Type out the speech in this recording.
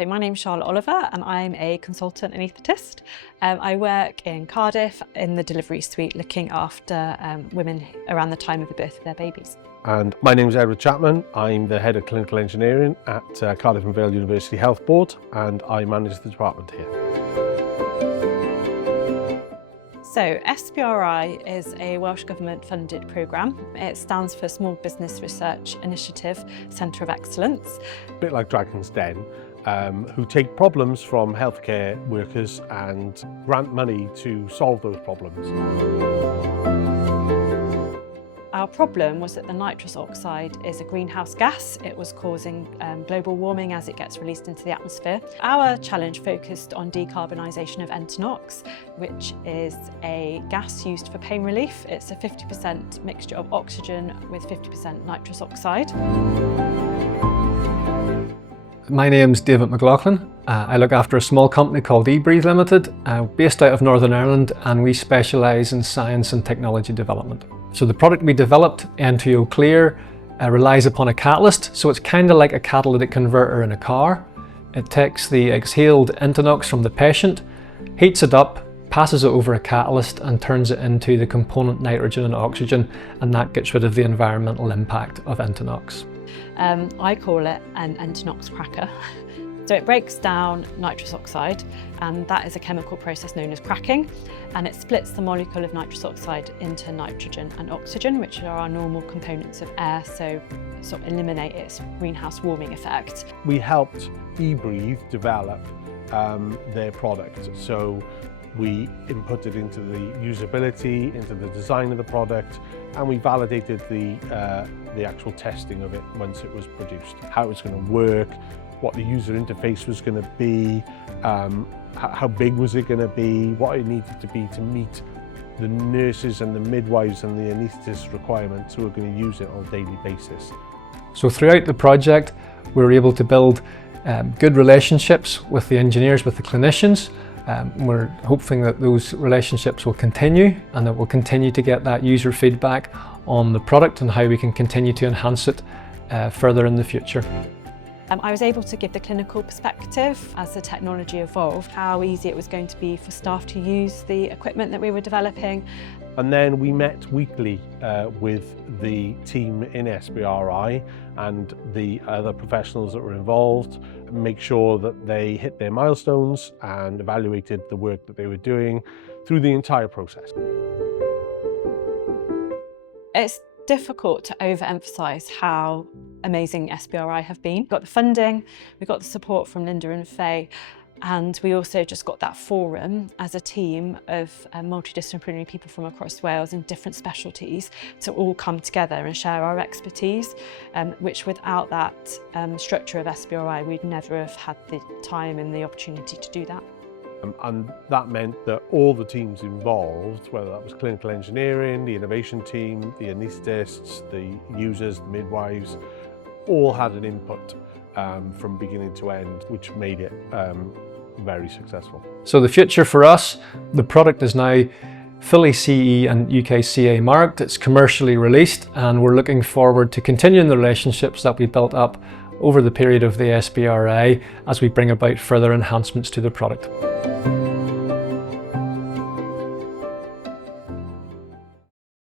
So my name's Charlotte Oliver and I'm a consultant anaesthetist. I work in Cardiff in the delivery suite looking after women around the time of the birth of their babies. And my name is Edward Chapman. I'm the Head of Clinical Engineering at Cardiff and Vale University Health Board, and I manage the department here. So SBRI is a Welsh Government funded programme. It stands for Small Business Research Initiative Centre of Excellence. A bit like Dragon's Den, who take problems from healthcare workers and grant money to solve those problems. Our problem was that the nitrous oxide is a greenhouse gas. It was causing global warming as it gets released into the atmosphere. Our challenge focused on decarbonisation of Entonox, which is a gas used for pain relief. It's a 50% mixture of oxygen with 50% nitrous oxide. My name's David McLaughlin. I look after a small company called eBreathe Limited, based out of Northern Ireland, and we specialise in science and technology development. So the product we developed, N2O Clear, relies upon a catalyst, so it's kind of like a catalytic converter in a car. It takes the exhaled Entonox from the patient, heats it up, passes it over a catalyst and turns it into the component nitrogen and oxygen, and that gets rid of the environmental impact of Entonox. I call it an Entonox cracker. So it breaks down nitrous oxide, and that is a chemical process known as cracking, and it splits the molecule of nitrous oxide into nitrogen and oxygen, which are our normal components of air, so sort of eliminate its greenhouse warming effect. We helped eBreathe develop their product, so we inputted into the usability, into the design of the product, and we validated the actual testing of it once it was produced, how it was going to work, what the user interface was going to be, how big was it going to be, what it needed to be to meet the nurses and the midwives and the anaesthetists requirements who are going to use it on a daily basis. So throughout the project, we were able to build good relationships with the engineers, with the clinicians. We're hoping that those relationships will continue and that we'll continue to get that user feedback on the product and how we can continue to enhance it further in the future. I was able to give the clinical perspective as the technology evolved, how easy it was going to be for staff to use the equipment that we were developing. And then we met weekly with the team in SBRI and the other professionals that were involved, make sure that they hit their milestones and evaluated the work that they were doing through the entire process. It's difficult to overemphasise how amazing SBRI have been. We've got the funding, we've got the support from Linda and Faye, and we also just got that forum as a team of multidisciplinary people from across Wales in different specialties to all come together and share our expertise, which without that structure of SBRI, we'd never have had the time and the opportunity to do that. And that meant that all the teams involved, whether that was clinical engineering, the innovation team, the anaesthetists, the users, the midwives, all had an input from beginning to end, which made it very successful. So the future for us, the product is now fully CE and UKCA marked, it's commercially released, and we're looking forward to continuing the relationships that we built up over the period of the SBRI as we bring about further enhancements to the product.